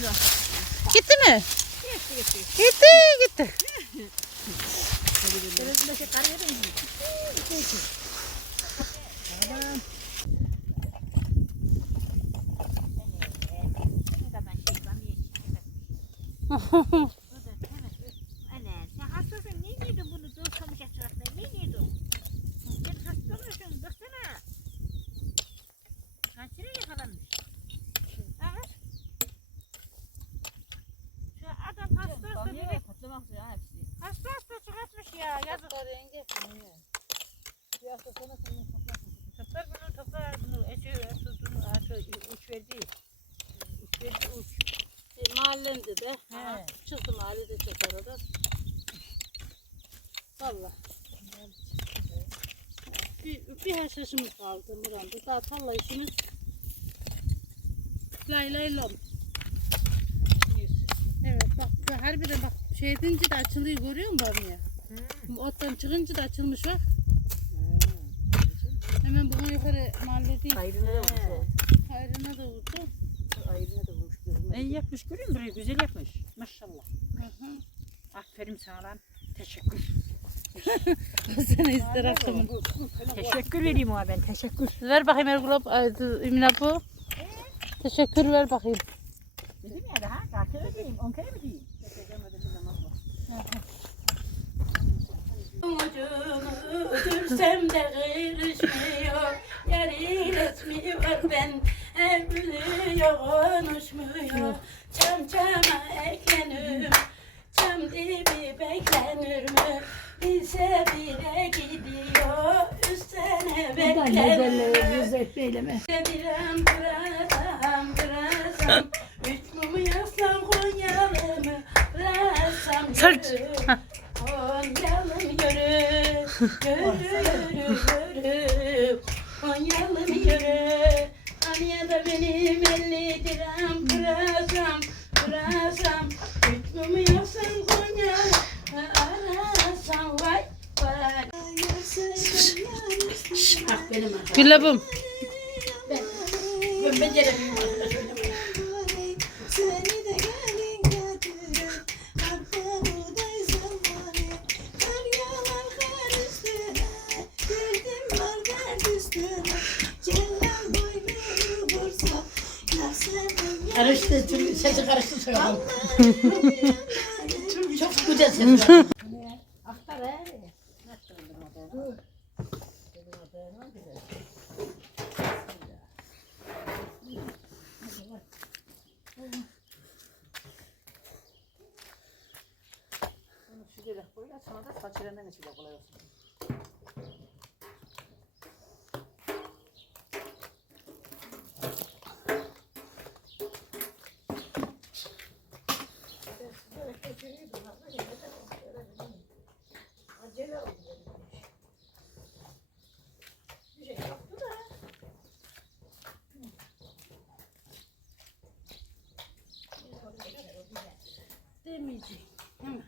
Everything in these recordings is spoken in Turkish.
Gitti mi? Gitti gitti. Televizyondaki karıya benziyor. Ya. Yazık. Toplar bunu toplar bunu. Eşi tuzunu atı uç verdi. Uç verdi uç. E, mahallemde de. He. Çıktı mahallede çok arada. Valla. Bir, bir haşhaşımız kaldı Murat'ta. Daha tarla işimiz lay lay lam. Evet bak bu harbiden bak şey edince de açılıyor görüyor musun bana ya? Ottan çıkınca da açılmış bak. Hemen buna yukarı mahalle değil. Ayrına da vurmuş o. Hayrına da vurdu. Ayrına da vurmuş. İyi yapmış görüyor musun? Burayı güzel yapmış. Maşallah. Hı hı. Aferin sana lan. Teşekkür. Sana ister akşamın. Teşekkür vereyim ona ben. Teşekkür. Ver bakayım Ergulap, Emin Apo. Teşekkür ver bakayım. Dedim ya daha. Kaç kere diyeyim? On kere mi diyeyim? Öldürsem de kırışmıyor, yarın etmiyor ben evliliyor, konuşmuyor. Çam çama eklenir, çam dibi beklenir mi? Bilse bile gidiyor, üstüne beklenir. Beyleme. Biram bıraksam bıraksam Üç mumu yazsam Konyalı mı Bıraksam Sırt. yürü Konyalı mı yürü Yürü yürü yürü Konyalı yürü Konya'da benim elli diram Bıraksam bıraksam Üç mumu yazsam Konyalı Arasam vay vay. Gülabım. Karıştı. Tüm sesi karıştı söyledim. Çok güzel ses. Aktar he. Şuraya koy. Sonra da saçlarından içine kolay olsun. Acele oldu benim iş. Bir şey yoktu da. Demeyeceğim.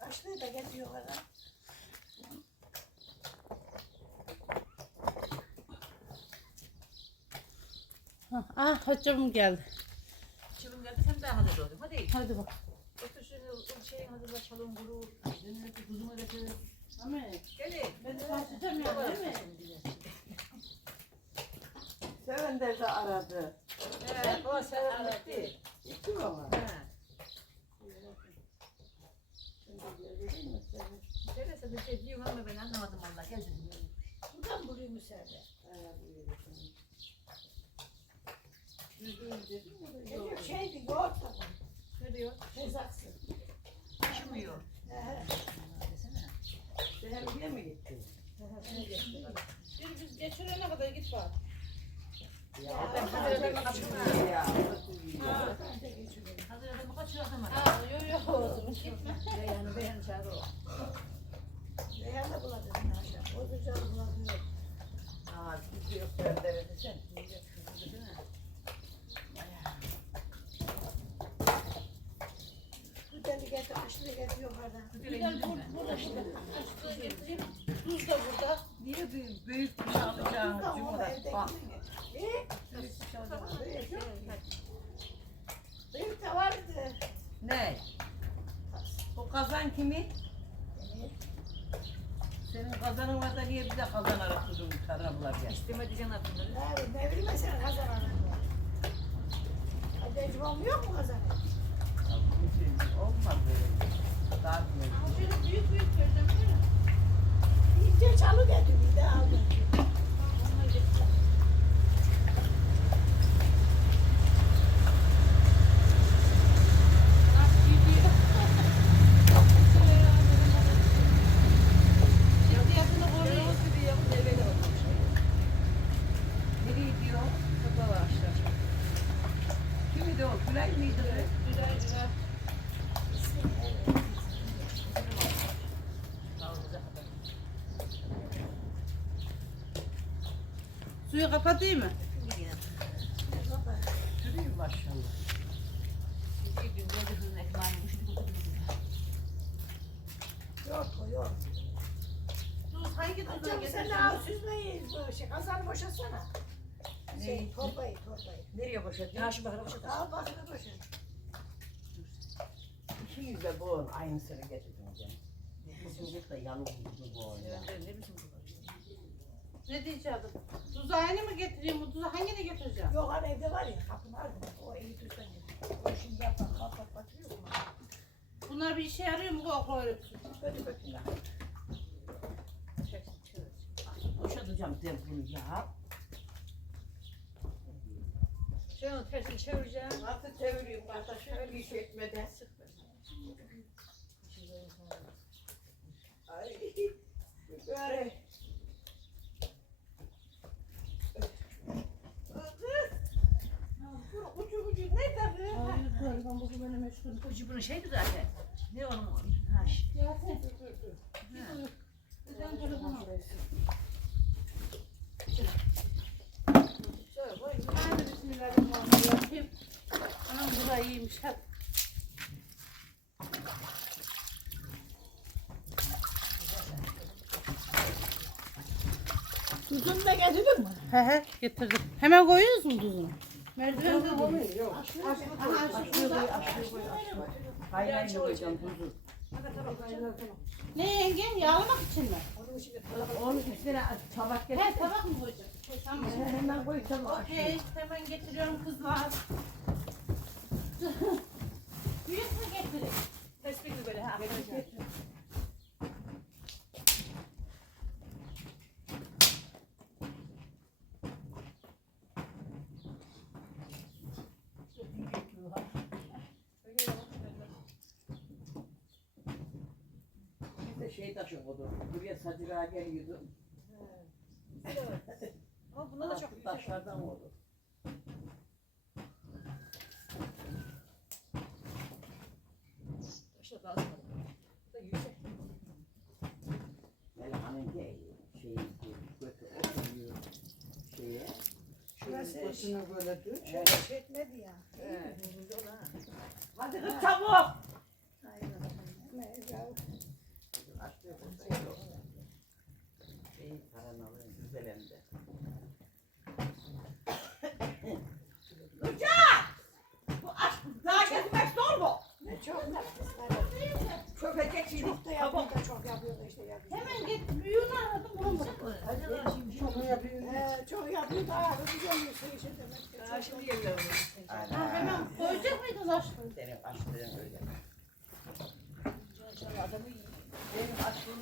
Açlığı da getiriyorlar ha. Ah hocam geldi. Çılım geldi sen daha hazır oldun. Hadi. Hadi bak. Otur şunu şeyi hazırla çalın kuru. Önüne kuzumu getir. Ama Gelin. ben de başlayacağım ya değil mi? Sevender de aradı. Evet, o sever gitti. Gittim ama. Söylese bir şey diyorum ama ben anlamadım valla. Gel dedim. Buradan buraya müsaade. Yok şeydi yoğurt var. Ne diyor? Tezaksın. Çıkmıyor. Desene. Seherliğe mi gitti? Bir biz geçirene kadar git bak. Ben hazır adamı kaçırmam. Ya. Hazır adamı kaçırdım. Ha yok yok o zaman gitme. Yani beğen çağır o. Reyhan'la buladın aşağı. O da canı buladın. Aa, şey ben de sen. Bu deli getir, açlığı getir yukarıdan. Güzel bur burada işte. Açtığı getireyim. Tuz da burada. Niye büyük büyük bir şey Burada alacağım? o Cumhurda. evdeki Bak. mi? E? Büyük bir şey alacağım. Kazan kimi? Senin kazanın var da niye bize kazan arattırdın tarla bular ya? İsteme diyeceksin aklımda. Ne, ne bileyim sen kazananı. Hadi ecvam yok mu kazanan? Olmaz böyle. Daha böyle. büyük büyük vereceğim. İyice çalı getir bir de aldım. Nereye gidiyor? Kapağı açlar. Kimdi o? Gülay mıydı? Güzel güzel. Suyu kapatayım mı? Sürüyor maşallah. Yok yok. Tuz hangi tuzdan Hocam sen ne al süzmeyi bu şey kazanı boşaltsana. Şey torbayı torbayı. Nereye boşaltıyor? Ya şimdi bakara boşalt. Al bakını boşalt. İkiniz de bu aynısını getirdiniz yani. Bizim da yalı buldu bu oyunda. Ne biçim bu? Ne diyeceğim? Tuzu aynı mı getireyim? Bu tuzu hangini getireceğim? Yok hani evde var ya kapını aldım. O iyi tüzden getir. O şimdi yapar kapat batırıyor mu? Bunlar bir işe yarıyor mu? O koyup. Kötü kötü lan. Boşaltacağım ben bunu ya. Onu tersini çevireceğim. Nasıl çevireyim kardeşim? Bir şey etmeden. Ay. Böyle. Ucu ucu nerede bu? Bu beni meşgul. Ucu bunun şeydi zaten. Ne onun? Ha, Yasin. Sen telefon al. Şöyle koy. Hadi bismillahirrahmanirrahim. Anam bu da iyiymiş. Hadi. Tuzunu da getirdin mi? He he getirdim. Hemen koyuyoruz mu tuzunu? Merdiven de koyuyoruz. Yok. Hayır hayır koyacağım kuzu. Ne yengem yağlamak için mi? Onun üstüne tabak getir. He tabak mı koyacağım? Tamam. Hemen koy tabak. Okey hemen getiriyorum kızlar. Büyük mü getireyim? Tespihli böyle ha. arkadaşlar. Bir de şey taşı koydu. Buraya sacırağa geliyordu. Ama bunda da çok yüksek. Taşlardan oldu. Taşlar lazım. Bu da yüksek. Melahanın şeyi götü oturuyor şeye. Şurası Başını böyle düş. şöyle çekmedi ya. Evet. Hadi kız çabuk. Aynen. Ne güzel. Açtığı fırsat yok. Şeyi karanalı güzelemde. Bu aç daha gezmek zor mu? Ne çok nefis var. Çöpecek şimdi. Çok da yapıyor da çok yapıyor da işte yapıyor. Hemen git büyüğünü aradım bulamadım. Çok mu yapıyor? Ee, çok yapıyor da abi güzel bir şey işte demek ki. Ha, şimdi yerler onu. Ha, hemen koyacak mıydınız aşkım? Senin açtığın öyle.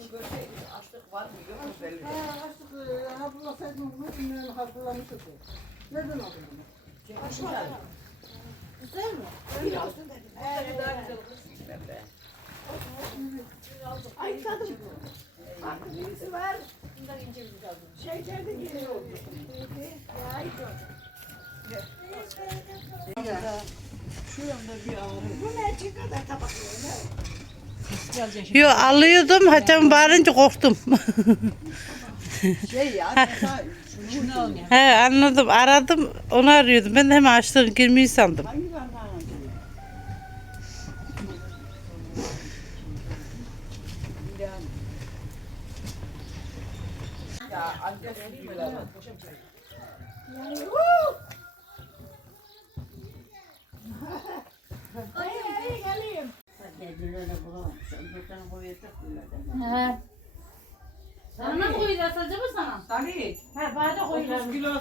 Benim açlığımı görseydin açlık var mı yok mu belli değil. Artık hatırlasaydım bunu bilmiyorum hatırlamışım. Neden oldu bunu? Güzel. Güzel mi? Bir dedim. Tabii daha güzel olur. Ben be. Ay tadım. Farklı birisi var. Bundan ince bir kaldı. Şeker de geliyor. Ya ay çok. Bu ne çıkıyor da tabaklıyor ne? Yo alıyordum hatem bağırınca korktum. Şey ya, mesela Şunu. He anladım aradım onu arıyordum. Ben de hemen açtığını girmeyi sandım. hangi He. Sana mı koyacağız acaba sana? Tabii. He bana da koyacağız. 30 kilo.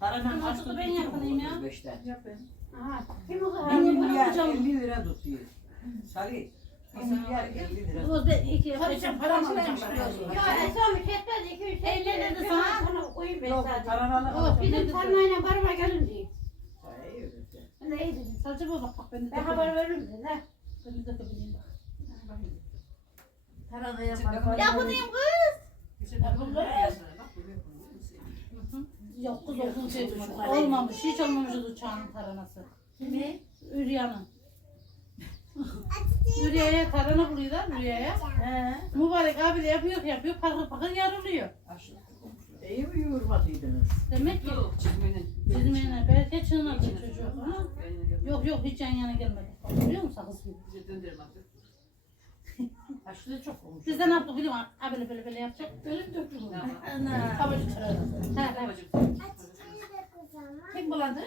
Paradan açtı ben yapayım ya. 35'ten. Yap ben. Aha. Kim o kadar? 50 lira, 50 lira tutuyor. Salih. Bizim parmağına barba gelin diye. Ne iyi dedin? Sadece bak bak ben de. Ben haber veririm de. Ben de bileyim bak. Tarhana yapar. Ya bu neyim kız? Yok kız olsun şey olmamış hiç olmamış o uçağın taranası. Ne? Ürya'nın. Ürya'ya tarhana buluyorlar Ürya'ya. He. Mübarek abi de yapıyor yapıyor pakır pakır yarılıyor. İyi mi yoğurmadıydınız? Demek ki bizim yerine belki çığınadı çocuk yok yok hiç yan yana gelmedi. Biliyor musun sakız gibi. Aşırı çok olmuş. Ne yaptık biliyor musun? Ha böyle böyle böyle yapacak. Böyle döktük onu. Ana. Kabaca tarhana. He he. Kim bulandı?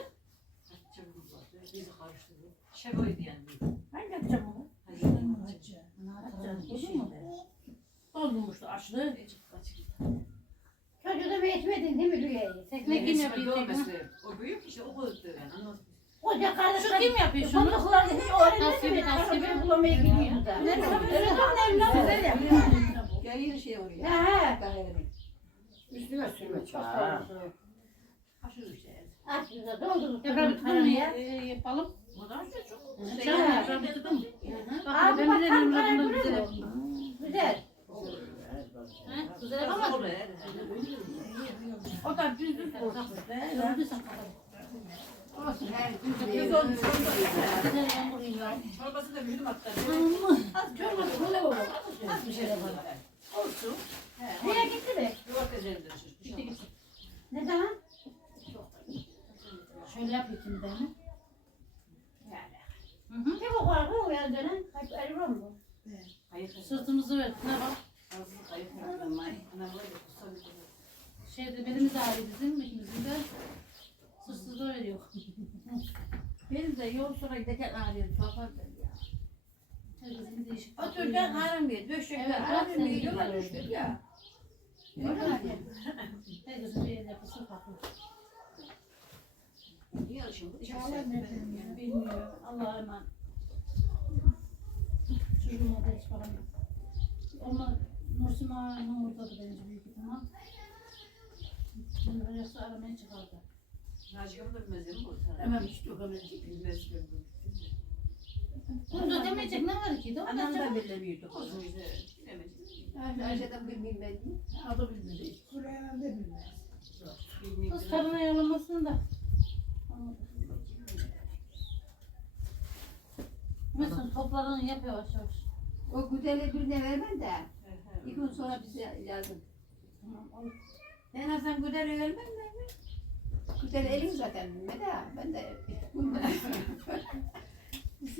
Şevoy diyen bir. Ben yapacağım onu. Buldun mu? Doldurmuştu açlığı. Çocuğu da etmedin değil mi rüyayı? Tekne kim yapıyor? O büyük işte o boyutta yani. anladın mı? Koca Şu kim yapıyor şunu? Fındıklar hiç öğrenmedi mi? Nasip bulamaya gidiyor da. Ne nasip? Evet, annem güzel yapıyor. Ya yeni şey oraya. He he. Gayret. Üstüme sürme çok Ha. doğrusu. Aşırı işte. Aç bize doldurduk. Tekrar tutun mu ya? Ee, yapalım. O da işte çok. Çay yapalım tutun mu? Bak Abi ben bak bile tam benim karar lafımda görüyor güzel musun? Güzel. He? Güzel olur. O da düz düz olmuş be. Gördüysen kapalı. Olsun her Biz onu çorbası da bizim hatta. Az çorbası böyle olur. Az bir şey yapalım. Olsun. Nereye gitti be? Yuvak üzerinde çocuk. Gitti gitti. Ne zaman? Şöyle yapayım şimdi ben. Yani. Hı hı. Kim o kadar bu ya dönen? Hep eriyor mu? Hayır. Sırtımızı ver. Ne bak. Azlık ayıp yapıyorum. Ay. Anam var ya. kutsal bir kızı. Şeyde belimiz ağrıyor bizim ikimizin de. Sırsızlığı veriyor. Benim de yol sonra giderken ağrıyor. Tuhaf ya. Herkesin değişik. Otururken ağrımıyor. Döşekte Evet, ağrımıyor. Yola düştük ya. Herkesin bir yapısı farklı. Niye alışıldı? Bilmiyor. Allah'a emanet. Çocuğuma da hiç bakamıyorum. Ama Nursim Ağa'nın oradadı bence büyük ihtimal. Böyle yoksa aramaya çıkardı. Bilmez mi bu? Hemen hiç dökemez. Bilmez gibi. Bunu da demeyecek ne var ki? Anam da bilemiyordu. Olsun işte. Bilemedim. Önceden bilmem Adı bilmedi. Buraya da bilmez. Kız karına yalamasını da. Mesela toplarını yap yavaş yavaş. O güzeli birine vermem de. İki gün sonra bize lazım. Tamam. Ben Hasan güzeli vermem mi? Güzel elim zaten bilmem de. Ben de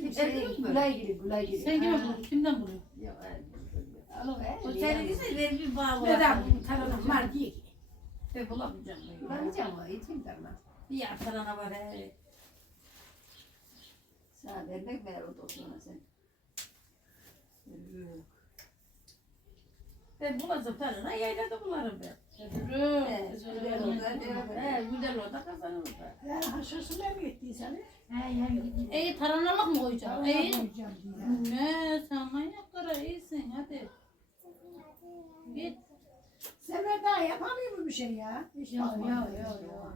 şey, Gülay gibi, Gülay gibi. Sen kime buluyorsun? Kimden buluyorsun? Yok, Alo be. O seni güzel ver bir bağlı. Neden? Tarafım var diye ki. Ben bulamayacağım. Bulamayacağım o, içim kalmaz. Bir yaptırana var he. Sana vermek ver o dostuna sen. Ben bulacağım tarhana yaylada bularım ben. Yürü. He güzel orada kazanır da. Ya haşhaşına mı gittiysen? He yani. İyi tarhanalık mı koyacaksın? İyi. Ne sen manyak kara iyisin hadi. Git. Sefer daha yapamıyor mu bir şey ya? Hiç Ya ya bakmadım. ya ya.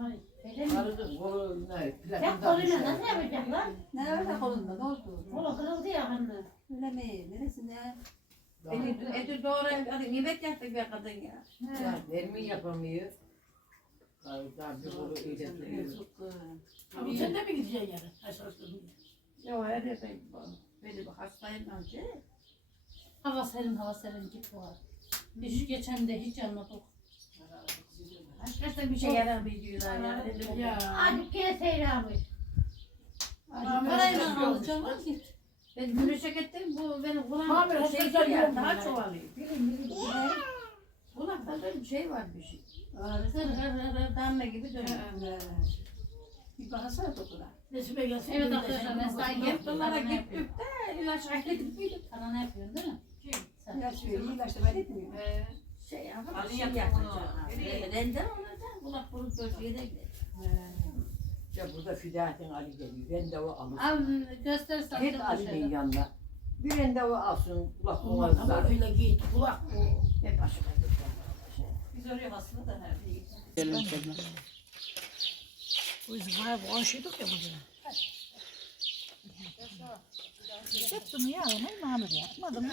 Ay. Arıdı kolu ne? Sen koluyla nasıl yapacaklar? Ne öyle kolunda ne oldu? Kolu kırıldı ya anne. Öyle mi? Neresinde? Eti, eti doğru hadi yemek yaptık bir kadın ya. Ya vermi yapamıyor. Daha bir sen de mi gideceksin yani? Haşhaşlı Yok her yerde benim hastayım önce. Hava serin hava serin git var. Hiç geçen de hiç. Haşhaşta bir şey yarar mı diyorlar ya. Dedim ya. Hadi kes seyranı. Parayla alacağım git. Ben güneşe gittim bu benim kulağım Abi, şey haşhaşlar ya daha bunlar. çoğalıyor. Kulakta böyle bir şey var bir şey. Ağrısı. Hır hır hır hır damla gibi dönüyor. Bir bakasana topuna. Nesime gelsin. Evet arkadaşlar mesai Yaptılara yaptılar. gittik de ilaç ekledik miydik? Tarhana yapıyorsun değil mi? İlaç veriyor, ilaç da ben etmiyorum. Ee, Şey yapalım. Ali Şey yapıyor onu. yapacağım. Nereye? Rende olacak. Kulak burun bölgeye de gider. Ya burada Fidahattin Ali geliyor. Randevu alır. Al göster Git Ali'nin yanına. Bir randevu alsın. Kulak boğazlar. ama öyle git. Kulak bu. Hep başıma gitti. Biz oraya aslında da her şeyi. Biz bayağı konuşuyorduk ya bugün. Hep bunu ya, onu Mahmut yapmadım.